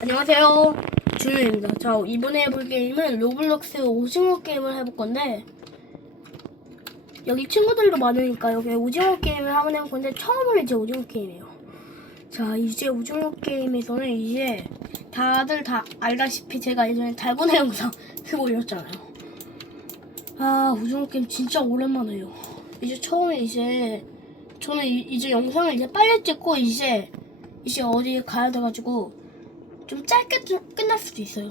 안녕하세요. 준우입니다. 자, 이번에 해볼 게임은 로블록스 오징어 게임을 해볼 건데, 여기 친구들도 많으니까 여기 오징어 게임을 한번 해볼 건데, 처음으로 이제 오징어 게임이에요. 자, 이제 오징어 게임에서는 이제 다들 다 알다시피 제가 예전에 달고나 영상 쓰고 올렸잖아요. 아, 오징어 게임 진짜 오랜만에요. 이제 처음에 이제, 저는 이, 이제 영상을 이제 빨리 찍고, 이제, 이제 어디 가야 돼가지고, 좀 짧게 좀 끝날 수도 있어요.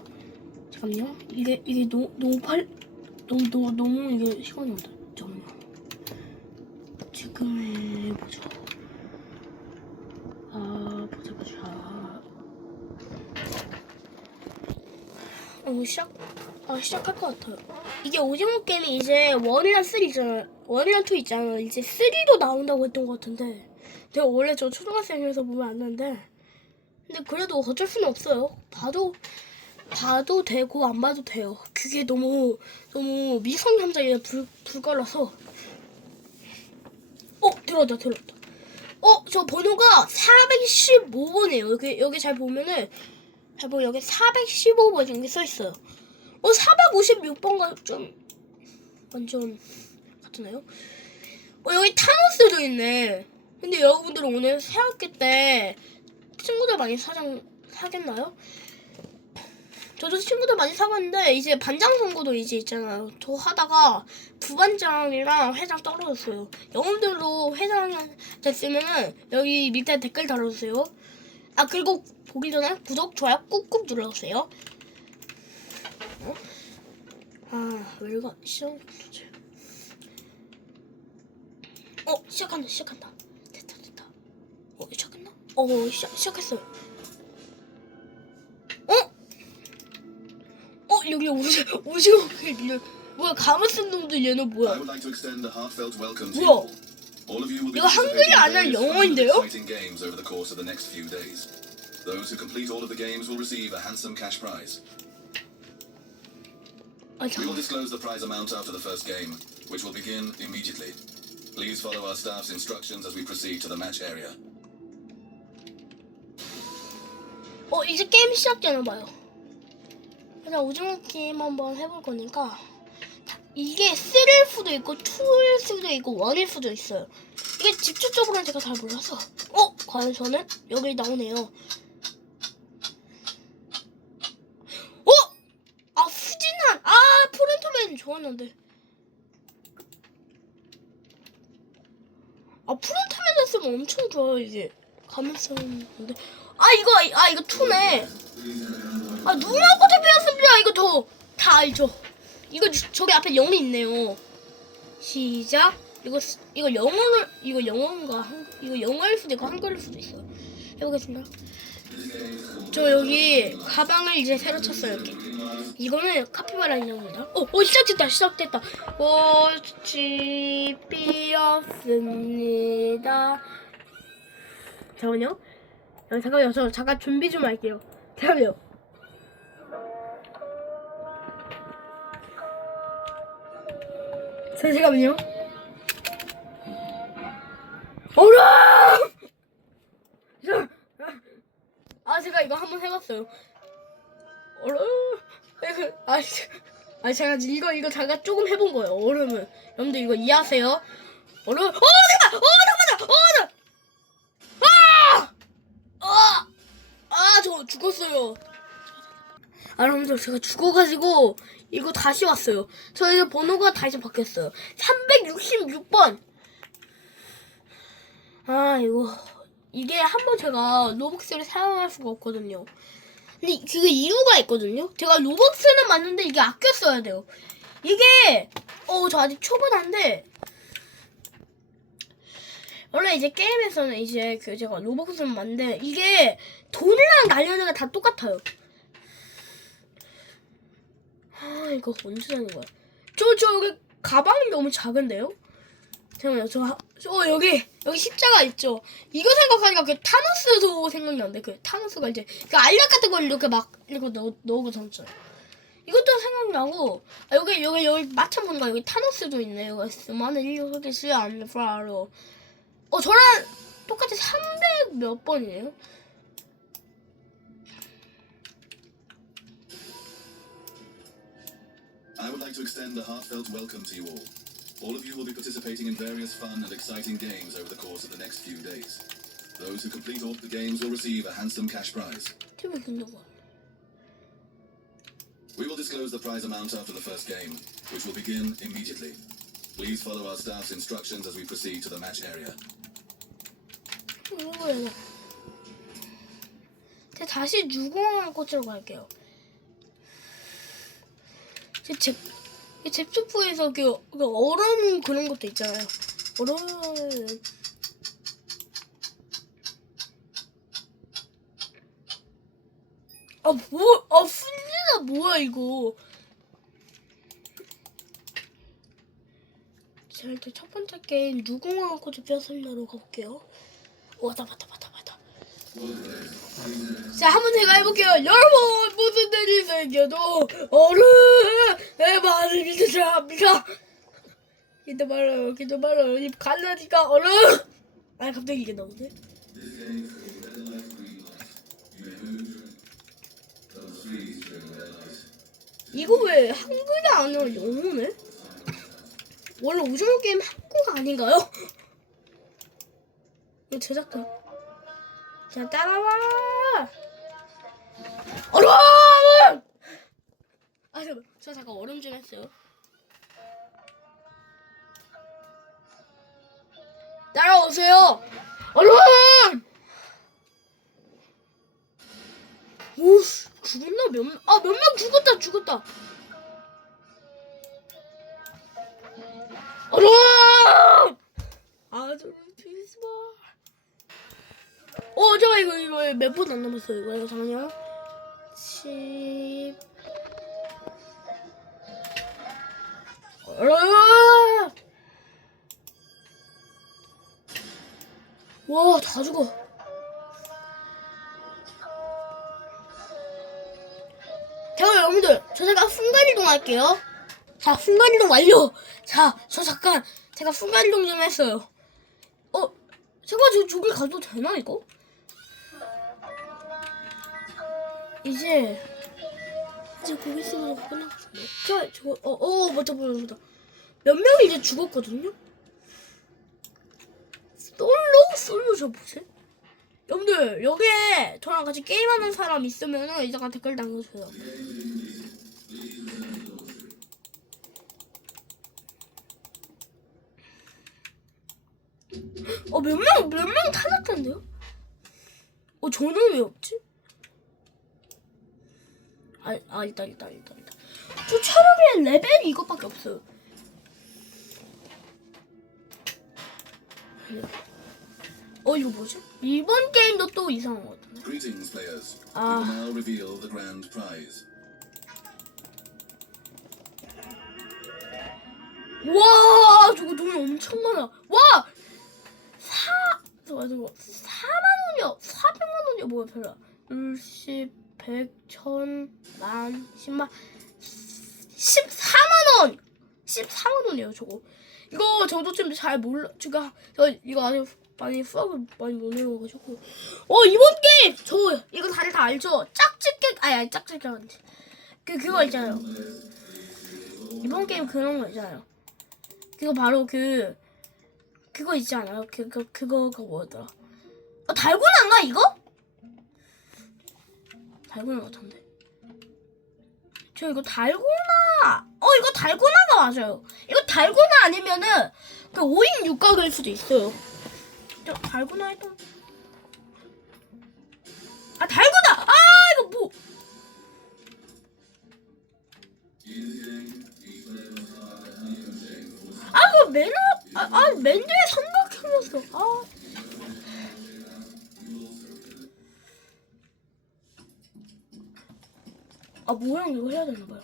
잠깐만요. 이게 이게 너무 너무 빨 너무 너무 너무 이게 시간이 없다. 잠깐만요. 지금 해보자. 아 보자 보자. 어 시작. 아 시작할 것 같아요. 이게 오징어 게임이 이제 원이랑 쓰리 있잖아요. 원이랑 투 있잖아요. 이제 쓰리도 나온다고 했던 것 같은데. 내가 원래 저 초등학생이라서 보면 안 되는데. 근데 그래도 어쩔 수는 없어요. 봐도 봐도 되고 안 봐도 돼요. 그게 너무 너무 미성년자에 불 불가라서. 어 들어왔다 들어왔다. 어 저 번호가 415번이에요. 여기 여기 잘 보면은 잘 보면 여기 415번 이렇게 써 있어요. 어 456번과 좀 완전 같으나요? 어 여기 타노스도 있네. 근데 여러분들은 오늘 새학기 때 친구들 많이 사장 사겠나요? 저도 친구들 많이 사봤는데 이제 반장 선거도 이제 있잖아요. 저 하다가 부반장이랑 회장 떨어졌어요. 여러분들도 회장 됐으면은 여기 밑에 댓글 달아주세요. 아 그리고 보기 전에 구독 좋아요 꾹꾹 눌러주세요. 어? 아왜 이거 시작했지? 어 시작한다 시작한다. 어? 어 시작 시작했어요. 어? 어 여기 오징어 오징어 그 뭐야 가만 쓴 놈들 얘는 뭐야? 뭐야? 이거 한글이 아니라 영어인데요? Those who complete all of the games will receive a handsome cash prize. 아 We will disclose the prize amount after the first game, which will begin immediately. Please follow our staff's instructions as we proceed to the match area. 이제 게임 시작되나 봐요. 그냥 오징어 게임 한번 해볼 거니까 이게 3일 수도 있고 2일 수도 있고 1일 수도 있어요. 이게 직접적으로는 제가 잘 몰라서 어? 과연 저는 여기 나오네요. 어? 아 후진한 아 프론트맨 좋았는데 아 프론트맨 했으면 엄청 좋아요 이게 가면성인데 아 이거 아 이거 투네. 아 누나하고 대표였습니다 이거 저. 다 알죠? 이거 저- 저기 앞에 영이 있네요. 시작. 이거 스- 이거 영어를 이거 영어인가? 한- 이거 영어일 수도 있고 한글일 수도 있어요. 해보겠습니다. 저 여기 가방을 이제 새로 쳤어요 이렇게. 이거는 카피바라 인형입니다. 어, 어 시작됐다 시작됐다. 꽃이 피었습니다. 잠깐만요 아, 잠깐만요. 저 잠깐 준비 좀 할게요. 잠깐만요. 자, 잠깐만요? 어라! 자, 아 제가 이거 한번 해봤어요. 어라! 아, 씨. 아 제가 이거 이거 잠깐 조금 해본 거예요. 얼음은 여러분들 이거 이해하세요? 얼음 어 잠깐만! 어 잠깐만 어 잠깐만 아! 아, 저 죽었어요. 아, 여러분들, 제가 죽어가지고, 이거 다시 왔어요. 저 이제 번호가 다시 바뀌었어요. 366번! 아, 이거, 이게 한번 제가 로벅스를 사용할 수가 없거든요. 근데 그게 이유가 있거든요. 제가 로벅스는 맞는데 이게 아껴 써야 돼요. 이게, 어, 저 아직 초보자인데, 원래 이제 게임에서는 이제 그 제가 로벅스를 만데 이게 돈이랑 날려내가 다 똑같아요. 아 이거 언제 사는 거야? 저저 여기 가방이 너무 작은데요? 잠깐만요. 저, 하- 저 여기 여기 십자가 있죠. 이거 생각하니까 그 타노스도 생각나는데 그 타노스가 이제 그 알약 같은 걸 이렇게 막 이렇게 넣 넣고 던져요. 이것도 생각나고 아, 여기 여기 여기 마침 보니까 여기 타노스도 있네요. 스마는 일격하게 쓰안 프라로. 어 저랑 똑같이 300 몇 번이에요? I would like to extend a heartfelt welcome to you all. All of you will be participating in various fun and exciting games over the course of the next few days. Those who complete all the games will receive a handsome cash prize. We will disclose the prize amount after the first game, which will begin immediately. Please follow our staff's instructions as we proceed to the match area. 이거예요. 제가 다시 유공한 곳으로 갈게요. 제 제, 이 잽투프에서 그, 그 얼음 그런 것도 있잖아요. 얼음. 아, 뭐, 아, 풀리나 뭐야, 이거. 자, 일단 첫 번째 게임, 코드 뼈설려로 가볼게요. 왔다, 왔다, 왔다, 왔다. 자, 한번 제가 해볼게요. 여러분, 무슨 일이 생겨도 얼음에 말을 믿으셔야 합니다. 기도 말아요, 기도 말아요. 입 갈라니까 얼음! 아, 갑자기 이게 나오네. 이거 왜 한글이 아니라 영어네? 원래 오징어 게임 한국 아닌가요? 이거 제작자. 자, 따라와! 얼음! 아, 잠깐, 저 잠깐 얼음 좀 했어요. 따라오세요! 얼음! 오, 씨, 죽었나? 몇, 명- 아, 몇 명 죽었다, 죽었다. 어, 잠깐 이거 이거 몇 분 안 남았어요. 이거 이거 잠깐요. 10 얼음! 와, 다 죽어. 자, 여러분들, 저 잠깐 순간 이동 할게요. 자, 순간 이동 완료. 자, 저 잠깐 제가 순간 이동 좀 했어요. 어, 제가 지금 저기 가도 되나 이거? 이제 이제 거기 있으면 끝났어. 저 저거 어어 맞다 맞다 맞다. 몇 명이 이제 죽었거든요. 솔로 솔로 저 뭐지? 여러분들 여기에 저랑 같이 게임하는 사람 있으면은 이제가 댓글 남겨주세요. 어몇명몇명 탈락한데요? 어 저는 왜 없지? 아, 아 일단 일단 일단 일단 저 체력의 레벨이 이것밖에 없어요. 어 이거 뭐지? 이번 게임도 또 이상한 것 같은데. Greetings, players. We will now reveal the grand prize. 와 저거 돈이 엄청 많아. 와 사, 저거 저거 4만 원이요. 400만 원이요. 뭐야 별로. 10, 100, 1000, 만, 10만, 14만 원. 14만 원이에요 저거. 이거 저도 좀 잘 몰라. 제가 저 이거 아직 많이 수학을 많이 못 외워가지고. 어 이번 게임 저 이거 다들 다 알죠? 짝짓기 아니 아니 짝짓기 아니지. 그 그거 있잖아요. 이번 게임 그런 거 있잖아요. 그거 바로 그 그거 있지 않아요? 그거 그거가 뭐였더라? 어, 달고나인가 이거? 달고나 같은데. 저 이거 달고나. 어 이거 달고나가 맞아요. 이거 달고나 아니면은 그 5인 육각일 수도 있어요. 저 달고나 했던. 아 달고나. 아 이거 뭐? 아, 그 맨, 아, 아, 맨 뒤에 삼 아, 모양 이거 해야 되나 봐요.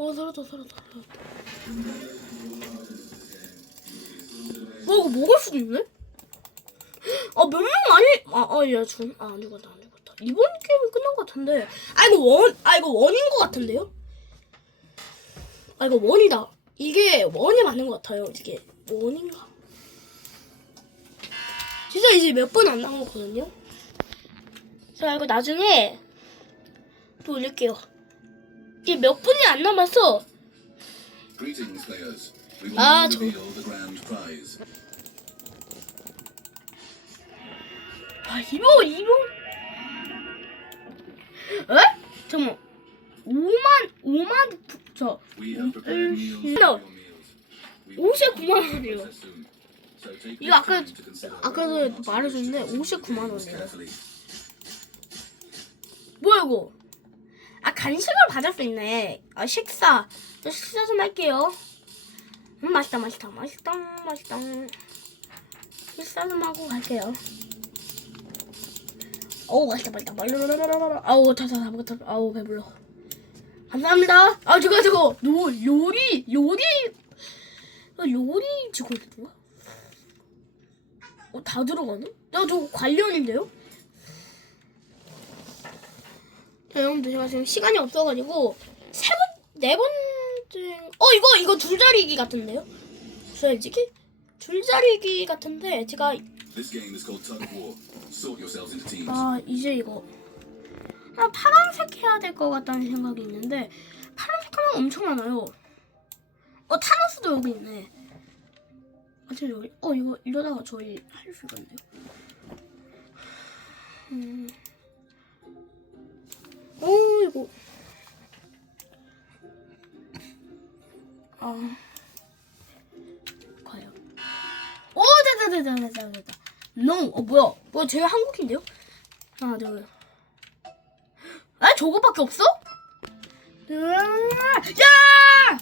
어 살았다 살았다 살았다. 어 이거 먹을 수도 있네? 아 몇 명 아니 아아야준아안 죽었다 안 죽었다. 이번 게임이 끝난 것 같은데. 아 이거 원아 이거 원인 것 같은데요? 아 이거 원이다. 이게 원이 맞는 것 같아요 이게. 원인가? 진짜 이제 몇 분 안 남았거든요? 자 이거 나중에 또 올릴게요 이제 몇 분이 안 남았어 Ah, now 저-. 아 이거 이거 에? 잠깐만 5만 5만 부- 저 We have prepared meals for No. your meals. We will 59만 begin the 원이에요. process soon. So take 이거 아까 아까도 말해줬는데 wish to consume 59만 the games 원이에요. 뭐야 이거 아 간식을 받을 수 있네. 아 식사. 저 식사 좀 할게요. 음 맛있다 맛있다. 맛있다 맛있다. 식사 좀 하고 갈게요. 어우 맛있다 맛있다. 맛있다 아우 다다다 먹었다. 아우 배불러. 감사합니다. 아 저거 저거. 노 요리 요리. 아, 요리 직원인가? 어다 들어가네? 나 저거 관련인데요? 자, 여러분들 제가 지금 시간이 없어가지고 세 번, 네 번째 어 이거 이거 줄자리기 같은데요? 줄자리기? 줄자리기 같은데 제가. 아 이제 이거 아, 파란색 해야 될 것 같다는 생각이 있는데 파란색 하면 엄청 많아요. 어 타노스도 여기 있네. 아 지금 여기 어 이거 이러다가 저희 할수 있겠네요. 음. 어 이거 아. 과연. 오 됐다 됐다 됐다 됐다 No 어 뭐야? 뭐 제가 한국인데요? 하나 둘 아, 저거밖에 없어? 야!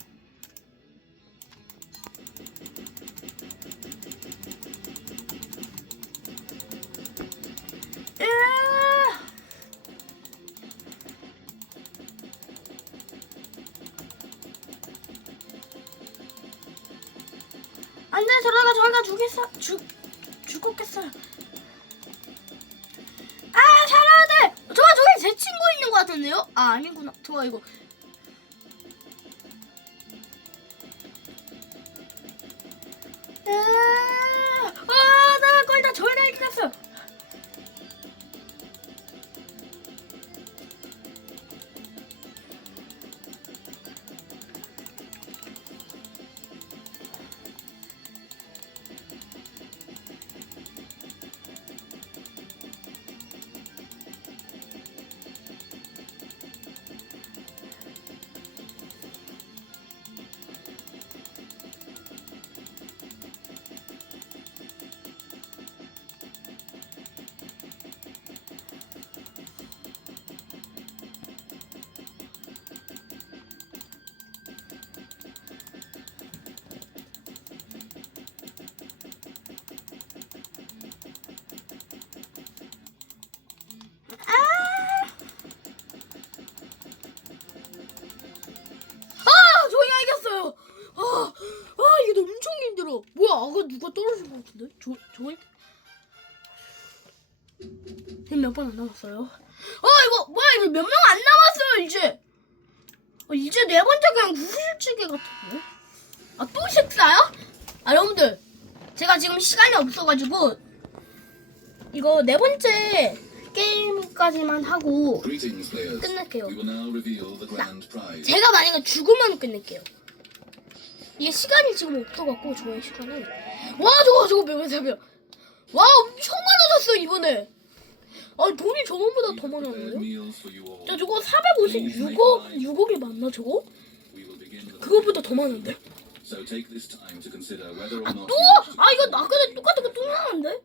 죽겠어. 죽, 죽었겠어요. 아, 돼! 저거, 저기 제 친구 있는 것 같은데요? 아, 아니구나. 저거, 이거. 아, 같은데? 저, 저희? 지금 몇 번 안 남았어요? 아, 이거, 뭐야, 이거 몇 명 안 남았어요, 이제. 아, 이제 네 번째 그냥 구실치기 같은데? 아, 또 식사야? 아, 여러분들. 제가 지금 시간이 없어가지고, 이거 네 번째 게임까지만 하고. 끝낼게요. Prize. 제가 만약에 죽으면 끝낼게요. 이게 시간이 지금 없어갖고 저의 시간은 와 저거 저거 몇몇 살이야. 와 엄청 많아졌어 이번에. 아 돈이 저번보다 더 많았는데? 저 저거 456억 6억이 맞나 저거? 그거보다 더 많은데? So take this time to consider whether or 아 not 또? you wish to 아 이거 consume 아까 전에 똑같은 거 또 나왔는데?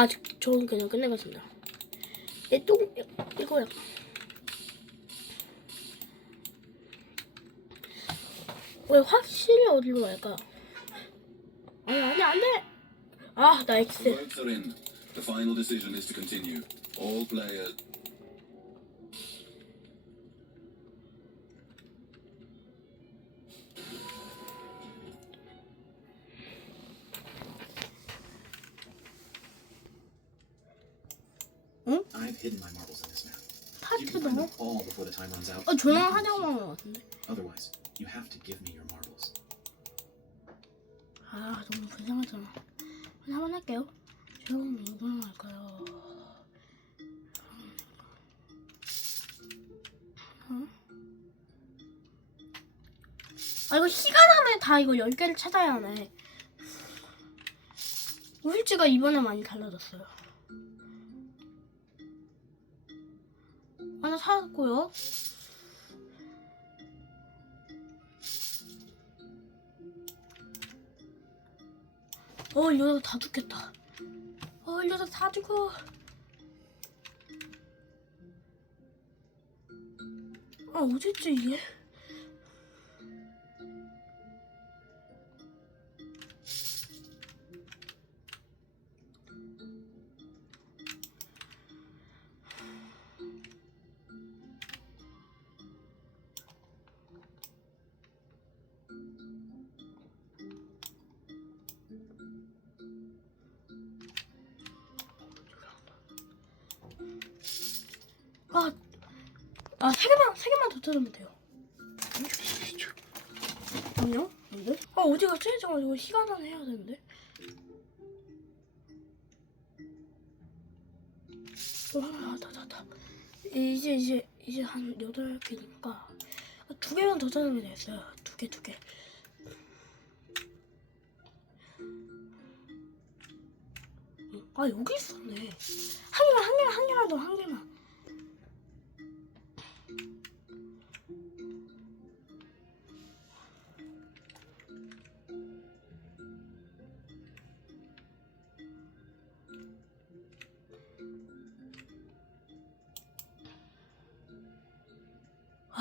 아, 저, 저는 그냥 끝내겠습니다. 내 똥, 이거야. 왜 확실히 어디로 갈까? 아니, 아니, 안 돼! 아, 나이스. The final decision is to continue. All players. Runs out. 어 조용 하자고 한것 같은데. Otherwise, you have to give me your marbles. 아 너무 불쌍하잖아. 그냥 한번 할게요. 지금 누구랑 할까요? 어? 아 이거 시간 안에 다 이거 10개를 찾아야 하네. 우울지가 이번에 많이 달라졌어요. 하나 찾았고요. 어 이러다 다 죽겠다. 어 이러다 다 죽어. 아 어딨지 이게? 아, 세 개만, 세 개만 더 들으면 돼요. 안녕? 근데? 아, 어디 갔지? 잠깐, 이거 시간 안에 해야 되는데. 와, 다, 다, 다. 이제, 이제, 이제 한 여덟 개니까. 아, 두 개만 더 찾으면 됐어요. 두 개, 두 개. 아, 여기 있었네. 한 개만, 한 개만, 한 개만 더, 한 개만.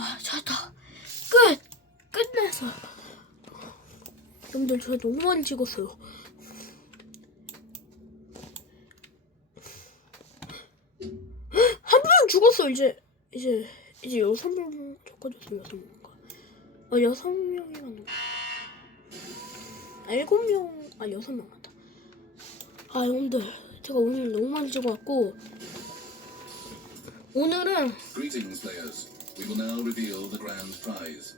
아, 찾았다. 끝! 끝냈어. 여러분들, 저 너무 많이 찍었어요. 한 명 죽었어, 이제. 이제, 이제 여섯 명 섞어줬어, 여섯 명가. 아, 여섯 명이 맞는 거. 아, 일곱 명, 아, 여섯 명 맞다. 아, 여러분들, 제가 오늘 너무 많이 찍어갖고, 오늘은. We will now reveal the grand prize.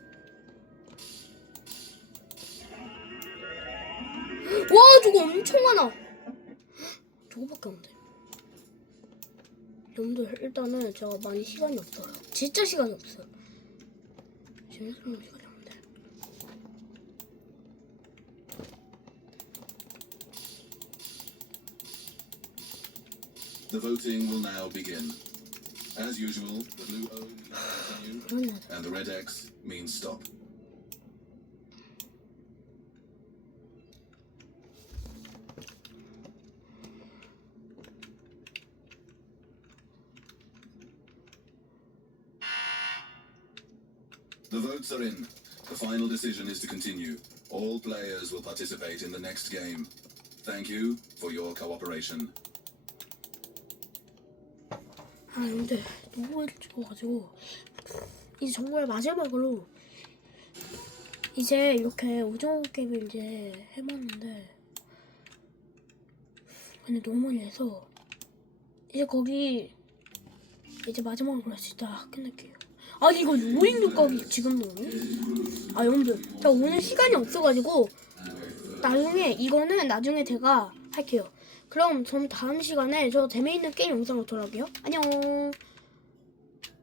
와 저거 엄청 많아 저거밖에 안 돼. 여러분들 일단은 제가 많이 시간이 없어요 진짜 시간이 없어요 재밌는 시간이 없는데 The voting will now begin. As usual, the blue O means continue, and the red X means stop. The votes are in. The final decision is to continue. All players will participate in the next game. Thank you for your cooperation. 아 근데 너무 일찍 찍어가지고. 이제 정말 마지막으로 이제 이렇게 오징어 게임을 이제 해봤는데 근데 너무 많이 해서 이제 거기 이제 마지막으로 진짜 끝낼게요. 아니 이거 5인 육각이 지금 나오네? 아 여러분들 제가 오늘 시간이 없어가지고 나중에 이거는 나중에 제가 할게요 그럼 저는 다음 시간에 저 재미있는 게임 영상으로 돌아올게요. 안녕